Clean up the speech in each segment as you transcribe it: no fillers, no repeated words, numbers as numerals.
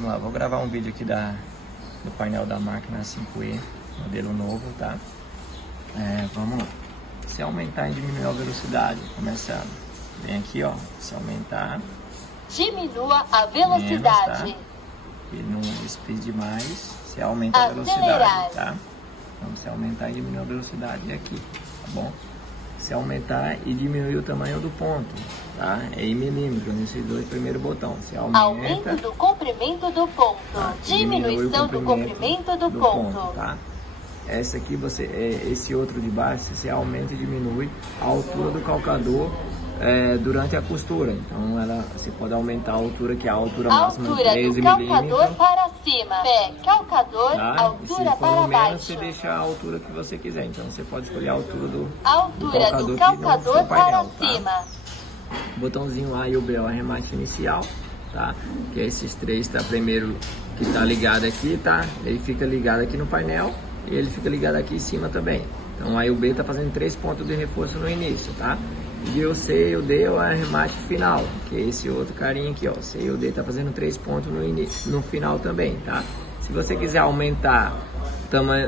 Vamos lá, vou gravar um vídeo aqui do painel da máquina 5E, modelo novo, tá? Vamos lá. Se aumentar e diminuir a velocidade, começando. Vem aqui, ó, se aumentar. Diminua a velocidade. Menos, tá? E no speed mais, se aumentar a velocidade, tá? Então, se aumentar e diminuir a velocidade é aqui, tá bom? Se aumentar e diminuir o tamanho do ponto, tá? É em milímetros, nesses dois primeiros botões. Se aumento do comprimento do ponto, tá? Diminuição do comprimento do ponto. Tá? Essa aqui, esse outro de baixo, você aumenta e diminui a altura do calcador durante a costura. Então, você pode aumentar a altura, que é a altura máxima de 13 do milímetros. Calcador para cima, pé, calcador, tá? altura se for para menos, baixo. Você deixa a altura que você quiser. Então, você pode escolher a altura do calcador painel, para tá? cima. Botãozinho A e o B é o arremate inicial, tá? Que é esses três, tá? Primeiro que tá ligado aqui, tá? Ele fica ligado aqui no painel e ele fica ligado aqui em cima também. Então aí o B tá fazendo 3 pontos de reforço no início, tá? E o C e o D é o arremate final, que é esse outro carinha aqui, ó. O C e o D tá fazendo 3 pontos no início, no final também, tá? Se você quiser aumentar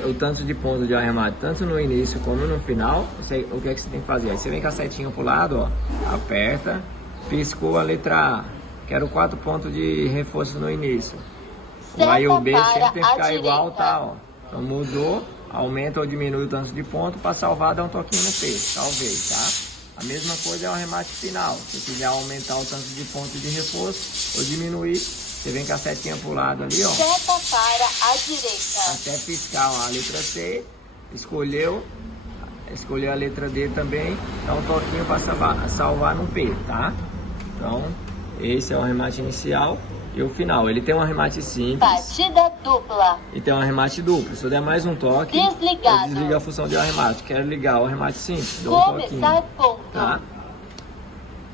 o tanto de pontos de arremate, tanto no início como no final, o que é que você tem que fazer? Aí você vem com a setinha pro lado, ó, aperta, piscou a letra A, quero 4 pontos de reforço no início. O A e o B sempre tem que ficar igual, tá, ó. Então mudou, aumenta ou diminui o tanto de ponto, para salvar dá um toquinho no P, salvei, tá? A mesma coisa é o arremate final, se você quiser aumentar o tanto de pontos de reforço ou diminuir, você vem com a setinha pro lado ali, ó. Seta para a direita. Até piscar, ó, a letra C, escolheu a letra D também, dá um toquinho para salvar no P, tá? Então, esse é o arremate inicial e o final. Ele tem um arremate simples. Batida dupla. E tem um arremate duplo. Se eu der mais um toque, desligado. eu desligo a função de arremate. Quero ligar o arremate simples, dou um toquinho. Começar ponto. Tá?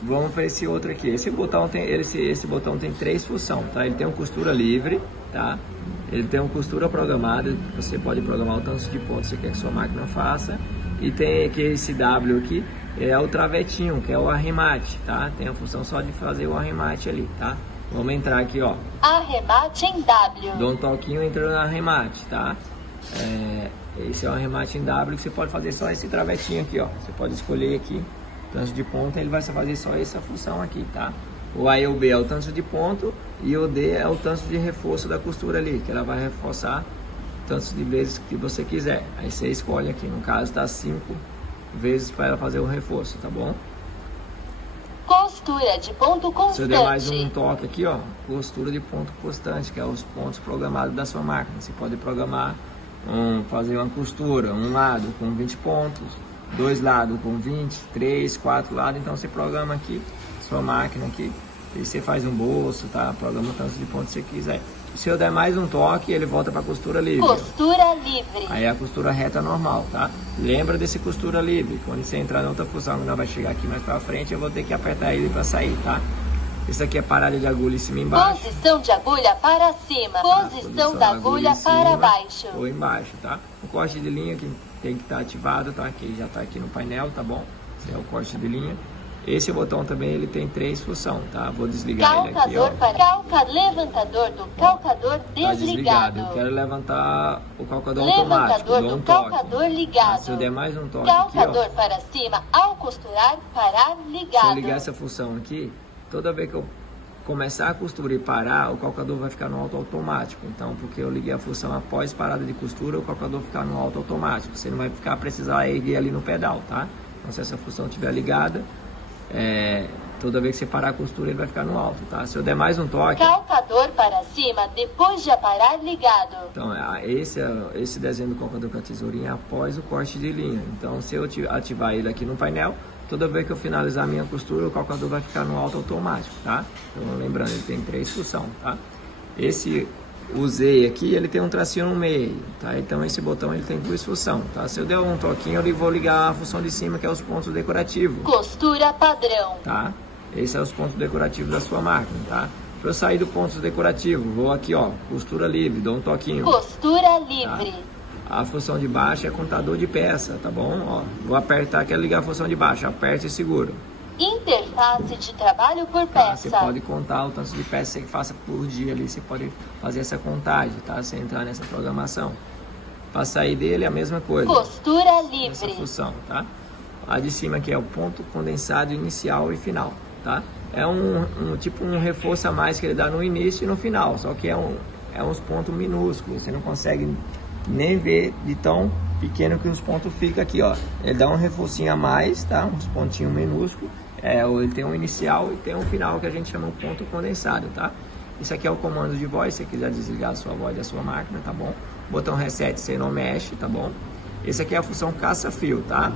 Vamos para esse outro aqui. Esse botão tem 3 funções, tá? Ele tem uma costura livre, tá? Ele tem uma costura programada, você pode programar o tanto de pontos que você quer que sua máquina faça. E tem aqui esse W aqui, é o travetinho, que é o arremate, tá? Tem a função só de fazer o arremate ali, tá? Vamos entrar aqui, ó. Arremate em W. Dou um toquinho entrando no arremate, tá? Esse é o arremate em W, que você pode fazer só esse travetinho aqui, ó. Você pode escolher aqui, tanto de ponto, ele vai fazer só essa função aqui, tá? O A e o B é o tanto de ponto e o D é o tanto de reforço da costura ali, que ela vai reforçar tantos de vezes que você quiser. Aí você escolhe aqui, no caso tá 5 vezes para ela fazer o reforço, tá bom? Costura de ponto constante. Se eu der mais um toque aqui, ó, costura de ponto constante, que é os pontos programados da sua máquina. Você pode programar, fazer uma costura, um lado com 20 pontos, 2 lados com 20, 3, 4 lados. Então você programa aqui, sua máquina aqui, e você faz um bolso, tá? Programa tantos de pontos que você quiser. Se eu der mais um toque, ele volta para costura livre. Costura livre. Aí é a costura reta normal, tá? Lembra desse costura livre. Quando você entrar na outra função, não vai chegar aqui mais pra frente, eu vou ter que apertar ele para sair, tá? Isso aqui é parada de agulha em cima e embaixo. Posição de agulha para cima. Posição da agulha para baixo. Ou embaixo, tá? O corte de linha que tem que estar ativado, tá? Que já tá aqui no painel, tá bom? Esse é o corte de linha. Esse botão também ele tem 3 funções, tá? Vou desligar ele aqui, ó. Levantador do calcador desligado. Eu quero levantar o calcador automático. Levantador do calcador ligado. Se eu der mais um toque calcador aqui, ó, para cima ao costurar, parar ligado. Se eu ligar essa função aqui, toda vez que eu começar a costura e parar, o calcador vai ficar no auto automático. Então, porque eu liguei a função após parada de costura, o calcador ficar no auto automático. Você não vai precisar erguer ali no pedal, tá? Então, se essa função estiver ligada, toda vez que você parar a costura, ele vai ficar no alto, tá? Se eu der mais um toque... Calcador para cima, depois de parar ligado. Então, esse desenho do calcador com a tesourinha após o corte de linha. Então, se eu ativar ele aqui no painel, toda vez que eu finalizar a minha costura, o calcador vai ficar no alto automático, tá? Então, lembrando, ele tem 3 funções, tá? Esse Z aqui, ele tem um tracinho no meio, tá? Então, esse botão, ele tem 2 funções, tá? Se eu der um toquinho, eu vou ligar a função de cima, que é os pontos decorativos. Costura padrão. Tá? Esses são os pontos decorativos da sua máquina, tá? Para eu sair do ponto decorativo, vou aqui, ó, costura livre, dou um toquinho. Costura livre. Tá? A função de baixo é contador de peça, tá bom? Ó, vou apertar, quero ligar a função de baixo, aperta e seguro. Interface de trabalho por Tá? Você peça. pode contar o tanto de peças que você faça por dia ali, você pode fazer essa contagem, tá? Você entrar nessa programação. Para sair dele, a mesma coisa. Costura Essa livre. função, tá? Lá de cima aqui é o ponto condensado inicial e final, tá? É tipo um reforço a mais que ele dá no início e no final, só que é uns pontos minúsculos, você não consegue nem ver de tão pequeno que os pontos ficam aqui, ó. Ele dá um reforcinho a mais, tá? Uns pontinhos minúsculos. Ele tem um inicial e tem um final que a gente chama de ponto condensado, tá? Isso aqui é o comando de voz, se você quiser desligar a sua voz da sua máquina, tá bom? Botão reset você não mexe, tá bom? Esse aqui é a função caça-fio, tá?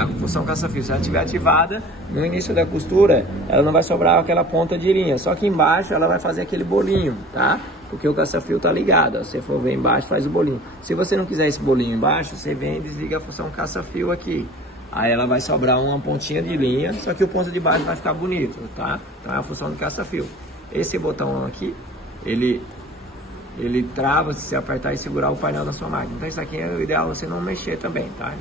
A função caça-fio, se ela estiver ativada, no início da costura, ela não vai sobrar aquela ponta de linha, só que embaixo ela vai fazer aquele bolinho, tá? Porque o caça-fio tá ligado, ó. Se você for ver embaixo, faz o bolinho. Se você não quiser esse bolinho embaixo, você vem e desliga a função caça-fio aqui. Aí ela vai sobrar uma pontinha de linha, só que o ponto de baixo vai ficar bonito, tá? Então é a função do caça-fio. Esse botão aqui, ele trava se você apertar e segurar o painel da sua máquina. Então isso aqui é o ideal você não mexer também, tá?